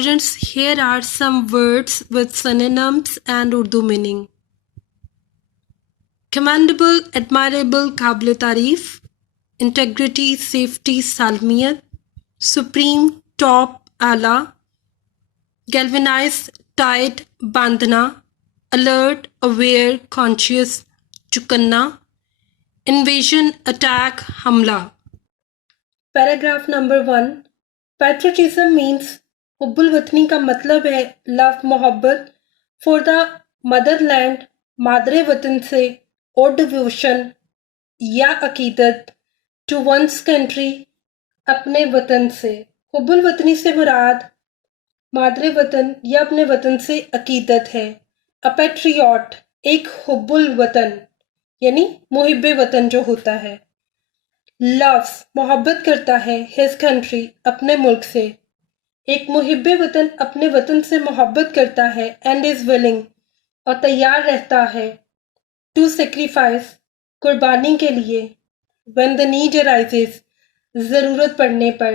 students, here are some words with synonyms and Urdu meaning. Commendable, admirable, काबिल तारीफ, integrity, safety, सालमियत, supreme, top, आला, galvanize, tied, बांधना, alert, aware, conscious, चुकन्ना, invasion, attack, हमला. Paragraph number 1. Patriotism means हुब्बुल वतनी का मतलब है love मोहब्बत for the Motherland मादरे वतन से और डिवोशन या अकीदत टू वंस कंट्री अपने वतन से. हुब्बुल वतनी से मुराद मादरे वतन या अपने वतन से अकीदत है. अ पैट्रियट एक हुब्बुल वतन यानी मुहिब्बे वतन जो होता है. लव्स मोहब्बत करता है हिज कंट्री अपने मुल्क से. एक मुहिब्बे वतन अपने वतन से मोहब्बत करता है एंड इज विलिंग और तैयार रहता है टू सेक्रीफाइस कुर्बानी के लिए व्हेन द नीड अराइजेस ज़रूरत पड़ने पर.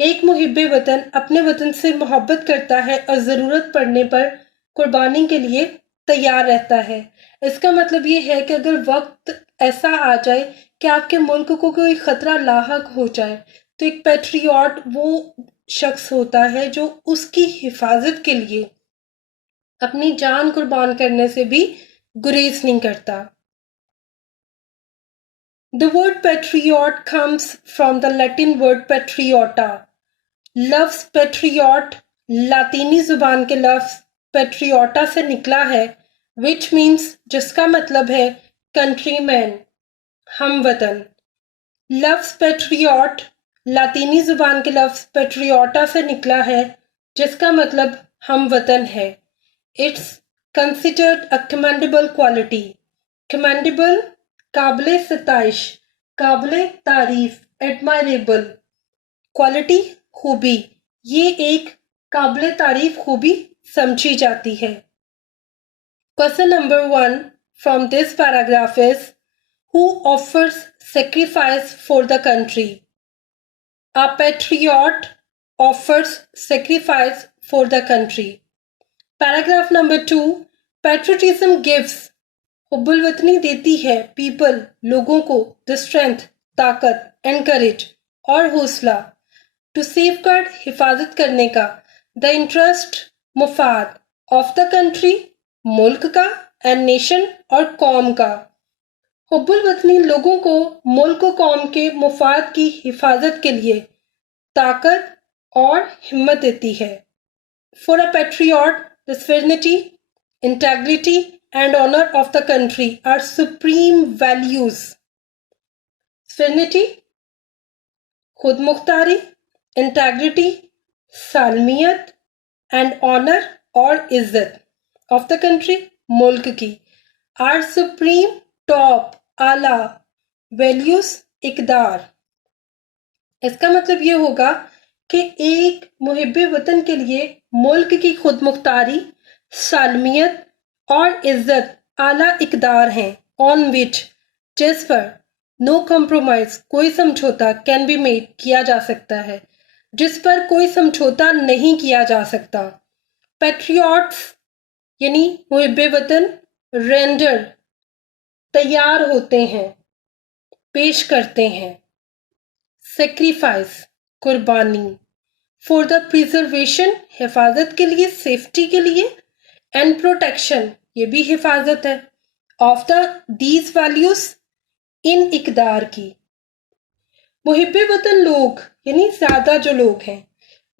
एक मुहिब्बे वतन अपने वतन से मोहब्बत करता है और ज़रूरत पड़ने पर कुर्बानी के लिए तैयार रहता है. इसका मतलब ये है कि अगर वक्त ऐसा आ जाए कि आपके मुल्क को कोई ख़तरा लाहक हो जाए तो एक पैट्रियट वो शख्स होता है जो उसकी हिफाजत के लिए अपनी जान कुर्बान करने से भी गुरेज नहीं करता. The word patriot comes from the Latin word patriota. लफ्ज़ patriot लातीनी जुबान के लफ्ज़ patriota से निकला है which means जिसका मतलब है countryman हमवतन. लफ्ज़ patriot लातीनी जुबान के लफ्ज़ पेट्रियोटा से निकला है जिसका मतलब हम वतन है. It's considered a commendable quality. Commendable काबिल सताइश काबिल तारीफ. एडमायरेबल क्वालिटी खूबी. ये एक काबिल तारीफ खूबी समझी जाती है. Question number 1 from this paragraph is who offers sacrifice for the country. A patriot offers sacrifice for the country. Paragraph number 2. Patriotism gives. हुब्बुल वतनी देती है people लोगों को the strength ताकत encourage और हौसला to safeguard हिफाजत करने का the interest मुफाद of the country मुल्क का and nation और कौम का. हुब्बुल वतनी लोगों को मुल्क और कौम के मुफाद की हिफाजत के लिए ताकत और हिम्मत देती है. For a patriot, the sovereignty, integrity and honor of the country are supreme values. Sovereignty, खुद मुख्तारी, integrity, सालमियत and honor और इज्जत of the country, मुल्क की are supreme टॉप आला वैल्यूज इकदार. इसका मतलब ये होगा कि एक मुहिब्बे वतन के लिए मुल्क की खुद मुख्तारी सालमियत और इज्जत आला इकदार हैं ऑन विच जिस पर नो कॉम्प्रोमाइज कोई समझौता कैन बी मेड किया जा सकता है जिस पर कोई समझौता नहीं किया जा सकता. पैट्रियट्स यानी मुहिब्बे वतन रेंडर तैयार होते हैं पेश करते हैं. सेक्रीफाइस कुर्बानी फॉर द प्रिजर्वेशन हिफाजत के लिए सेफ्टी के लिए एंड प्रोटेक्शन ये भी हिफाजत है ऑफ द दीज वैल्यूज इन इकदार की. मुहिब्बे वतन लोग यानी ज्यादा जो लोग हैं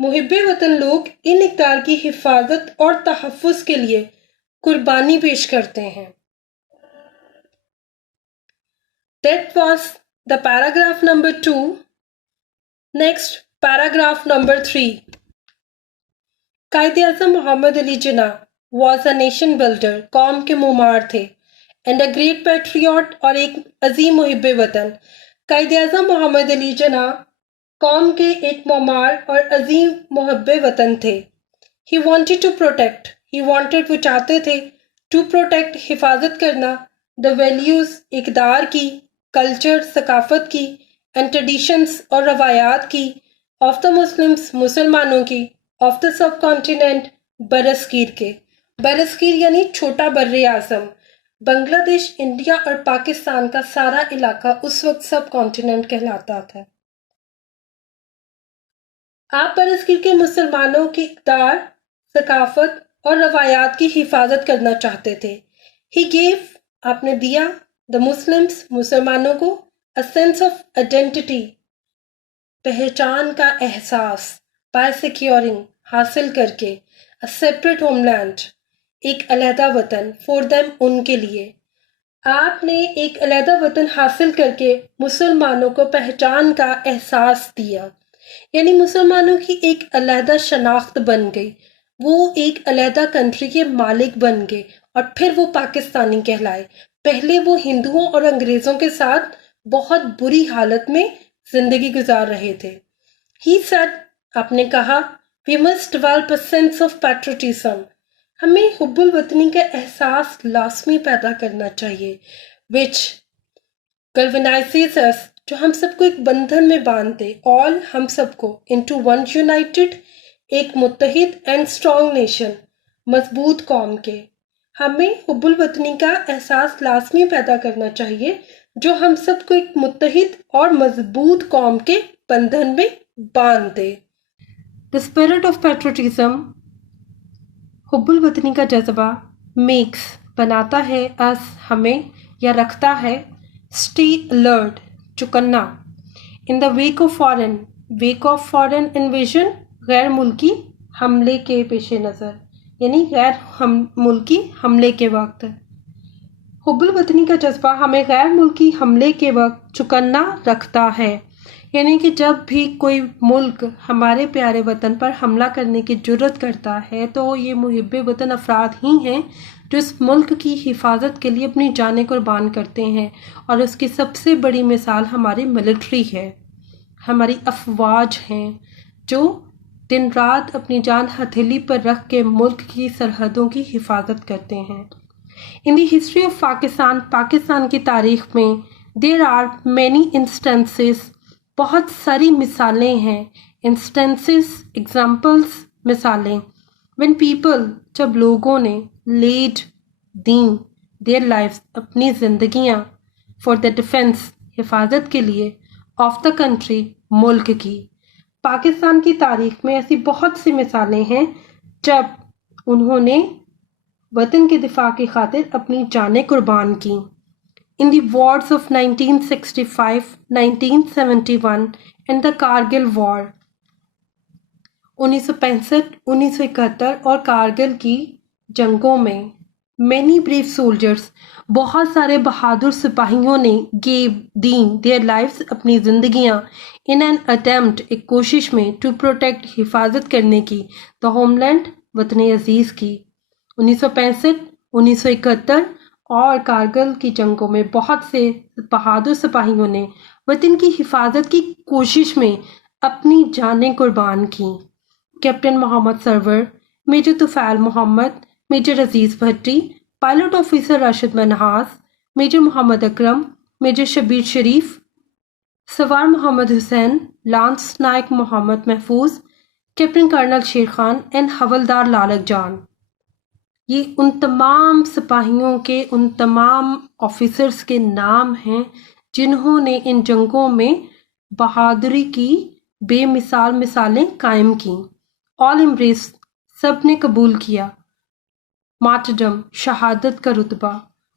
मुहिब्बे वतन लोग इन इकदार की हिफाजत और तहफ़्फ़ुज़ के लिए कुर्बानी पेश करते हैं. That was the paragraph number 2. Next, paragraph number 3. Quaid-e-Azam Mohammad Ali Jinnah was a nation builder, कौम के मुमार थे, and a great patriot और एक अजीम मुहिब्बे वतन. कायद-ए-आज़म मोहम्मद अली जिन्ना कौम के एक मुमार और अजीम मुहिब्बे वतन थे. He wanted to protect, वो चाहते थे to protect हिफाजत करना the values इकदार की कल्चर सकाफत की एंड ट्रेडिशंस और रवायात की ऑफ द मुस्लिम्स मुसलमानों की ऑफ द सब कॉन्टिनेंट बरसगीर के, बरसगीर यानी छोटा बर्रे आजम। बांग्लादेश, इंडिया और पाकिस्तान का सारा इलाका उस वक्त सब कॉन्टिनेंट कहलाता था। आप बरसगीर के मुसलमानों की इक़्तिदार, सकाफत और रवायात की हिफाजत करना चाहते थे। ही गेव, आपने दिया, द मुस्लिम्स, मुसलमानों को, अ सेंस ऑफ आइडेंटिटी, पहचान का एहसास, बाय सिक्योरिंग, हासिल करके, अ सेपरेट होमलैंड, एक अलहदा वतन, फॉर देम, उनके लिए। आपने एक अलहदा वतन हासिल करके मुसलमानों को पहचान का एहसास दिया, यानी मुसलमानों की एक अलहदा शनाख्त बन गई, वो एक अलहदा कंट्री के मालिक बन गए और फिर वो पाकिस्तानी कहलाए। पहले वो हिंदुओं और अंग्रेज़ों के साथ बहुत बुरी हालत में जिंदगी गुजार रहे थे। ही सेड, आपने कहा, we must develop a sense of patriotism, हमें हुब्बुल वतनी का एहसास लाजमी पैदा करना चाहिए, विच गल्वनाइजेस अस, जो हम सबको एक बंधन में बांधते, ऑल, हम सबको, इनटू वन यूनाइटेड, एक मुत्तहिद एंड स्ट्रॉन्ग नेशन, मजबूत कौम के। हमें हुब्बुल वतनी का एहसास लाजमी पैदा करना चाहिए जो हम सबको एक मुत्तहिद और मजबूत कौम के बंधन में बांध दे। द स्पिरिट ऑफ पैट्रियटिज्म, हुब्बुल वतनी का जज्बा, मेक्स, बनाता है, अस, हमें, या रखता है, स्टे अलर्ट, चौकन्ना, in the wake of foreign, wake of foreign invasion, गैर मुल्की हमले के पेश नज़र, यानी गैर मुल्की हमले के वक्त। हुब्बुल वतनी का जज्बा हमें गैर मुल्की हमले के वक्त चौकन्ना रखता है, यानी कि जब भी कोई मुल्क हमारे प्यारे वतन पर हमला करने की जुर्रत करता है तो ये मुहिब्बे वतन अफराद ही हैं जो इस मुल्क की हिफाजत के लिए अपनी जानें कुर्बान करते हैं। और उसकी सबसे बड़ी मिसाल हमारी मिलिट्री है, हमारी अफवाज हैं जो दिन रात अपनी जान हथेली पर रख के मुल्क की सरहदों की हिफाजत करते हैं। In the history of Pakistan, Pakistan की तारीख में देर आर मैनी इंस्टेंसेस, बहुत सारी मिसालें हैं, इंस्टेंसेस, एग्जाम्पल्स, मिसालें, व्हेन पीपल, जब लोगों ने, लेड, दीन, देयर लाइफ्स, अपनी जिंदगियां, फॉर द डिफेंस, हिफाजत के लिए, ऑफ द कंट्री, मुल्क की। पाकिस्तान की तारीख में ऐसी बहुत सी मिसालें हैं जब उन्होंने वतन के दिफा की खातिर अपनी जानें कुर्बान की। In the Wars of 1965, 1971 and the Kargil war, 1965, 1971 और कारगिल की जंगों में, मैनी ब्रेव सोल्जर्स, बहुत सारे बहादुर सिपाहियों ने, गेव, दीन, देयर लाइफ्स, अपनी जिंदगियां, इन एन अटेम्प्ट, एक कोशिश में, टू प्रोटेक्ट, हिफाजत करने की, द होमलैंड, वतन अजीज की। 1965, 1971 और कारगिल की जंगों में बहुत से बहादुर सिपाहियों ने वतन की हिफाजत की कोशिश में अपनी जानें कुर्बान की। Captain Mohammad Sarwar, major Tufail Mohammad, major Aziz Bhatti, pilot officer Rashid Minhas, major Mohammad Akram, major Shabbir Sharif, सवार मोहम्मद हुसैन, लांस नायक मोहम्मद महफूज, कैप्टन कर्नल शेर खान एंड हवलदार लालक जान। ये उन तमाम सिपाहियों के, उन तमाम ऑफिसर्स के नाम हैं जिन्होंने इन जंगों में बहादुरी की बेमिसाल मिसालें कायम की। ऑल एम्ब्रेस, सब ने कबूल किया, मार्टरडम, शहादत का रुतबा,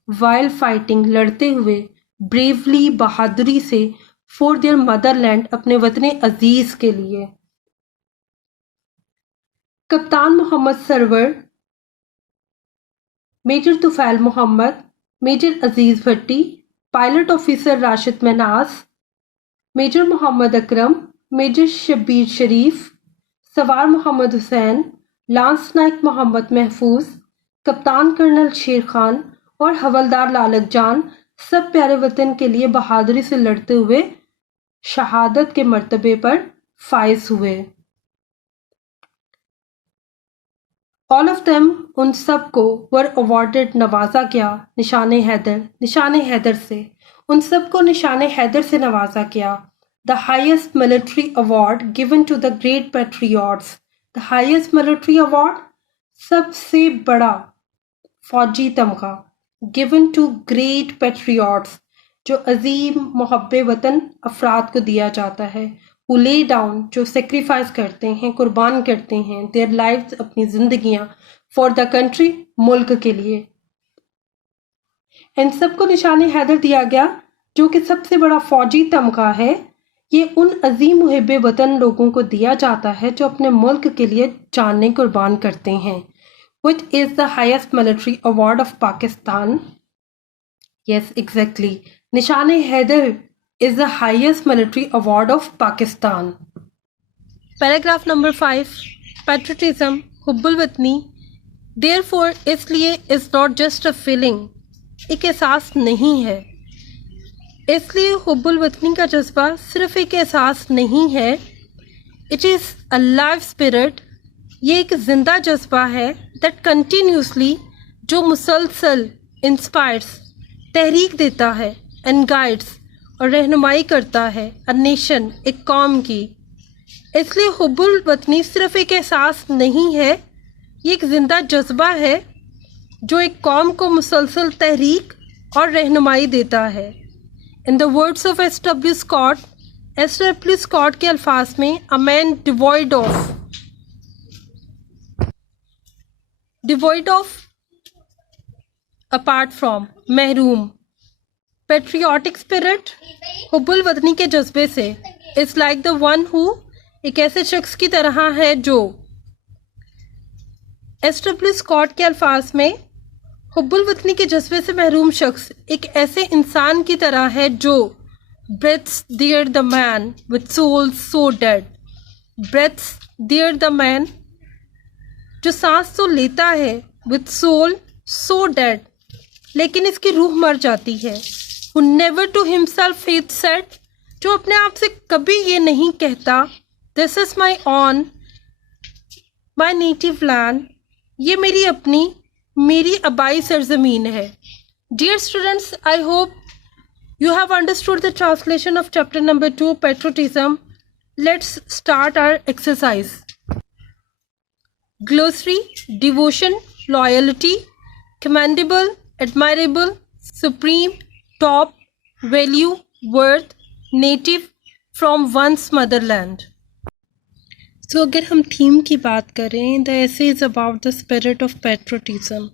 वाइल फाइटिंग, लड़ते हुए, ब्रेवली, बहादुरी से, फॉर देयर मदरलैंड, अपने वतन अजीज के लिए। कप्तान Mohammad Sarwar, major Tufail Mohammad, major Aziz Bhatti, pilot officer Rashid Minhas, major Mohammad Akram, major Shabbir Sharif, सवार मोहम्मद हुसैन, लांस नायक मोहम्मद महफूज, कप्तान कर्नल शेर खान और हवलदार लालक जान सब प्यारे वतन के लिए बहादुरी से लड़ते हुए शहादत के मर्तबे पर फाइज हुए। ऑल ऑफ देम, उन सब को, वर अवॉर्डेड, नवाजा गया, निशाने हैदर से, उन सब को निशाने हैदर से नवाजा गया। The highest military award given to the great patriots, The highest military award, सबसे बड़ा फौजी तमगा, given to great patriots, जो अजीम मुहब्बे वतन अफराद को दिया जाता है, who lay down, जो सेक्रीफाइस करते हैं, कुर्बान करते हैं, their lives, अपनी जिंदगियां, for the country, मुल्क के लिए। इन सबको निशान हैदर दिया गया, जो कि सबसे बड़ा फौजी तमगा है। ये उन अजीम मुहिब्बे वतन लोगों को दिया जाता है जो अपने मुल्क के लिए जानें कुर्बान करते हैं। Which is the highest military award of Pakistan? Yes, exactly. Nishan Haider is the highest military award of Pakistan. Paragraph number 5. Patriotism, Hubbul Watni. Therefore, इसलिए is not just a feeling. एक एहसास नहीं है। इसलिए हुब्बुल वतनी का जज्बा सिर्फ एक एहसास नहीं है। It is a live spirit, ये एक ज़िंदा जज्बा है। दैट कंटिन्यूसली, जो मुसलसल इंस्पायर्स, तहरीक देता है, एंड गाइड्स, और रहनुमाई करता है, अ नेशन, एक कौम की। इसलिए हुब्बुल वतनी सिर्फ एक एहसास नहीं है, ये एक ज़िंदा जज्बा है जो एक कौम को मुसलसल तहरीक और रहनुमाई देता है। In the words of S.W. Scott, S.W. Scott के अल्फाज में, a man devoid of, apart from, महरूम, patriotic spirit, हुब्बुल वतनी के जज्बे से, is like the one who, एक ऐसे शख्स की तरह है जो, S.W. Scott के अल्फाज में, हुब्बुल वतनी के जज्बे से महरूम शख्स एक ऐसे इंसान की तरह है जो breathes there the man with soul so dead, breathes there the man, जो सांस तो लेता है, with soul so dead, लेकिन इसकी रूह मर जाती है, who never to himself hath said, जो अपने आप से कभी ये नहीं कहता, this is my own, my native land, ये मेरी अपनी, मेरी आबाई सरजमीन है। Dear students, I hope you have understood the translation of chapter number 2, Patriotism. Let's start our exercise. Glossary, devotion, loyalty, commendable, admirable, supreme, top, value, worth, native, from one's motherland. So अगर हम theme की बात करें, the ऐसे is about the spirit of patriotism.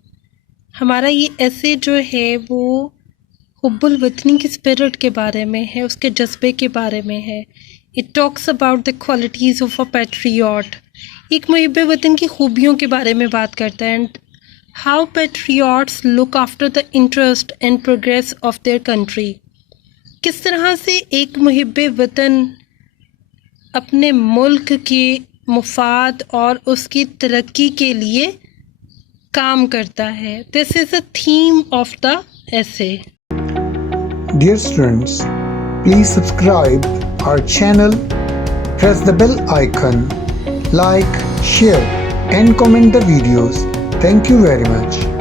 हमारा ये ऐसे जो है वो हुब्बुल वतनी की स्पिरिट के बारे में है, उसके जज्बे के बारे में है। It talks about the qualities of a patriot, एक मुहिब्बे वतन की खूबियों के बारे में बात करता है, and how patriots look after the interest and progress of their country. किस तरह से एक मुहिब्बे वतन अपने मुल्क के मुफाद और उसकी तरक्की के लिए काम करता है। This is a theme of the essay. Dear students, please subscribe our channel, press the bell icon, like, share and comment the videos. Thank you very much.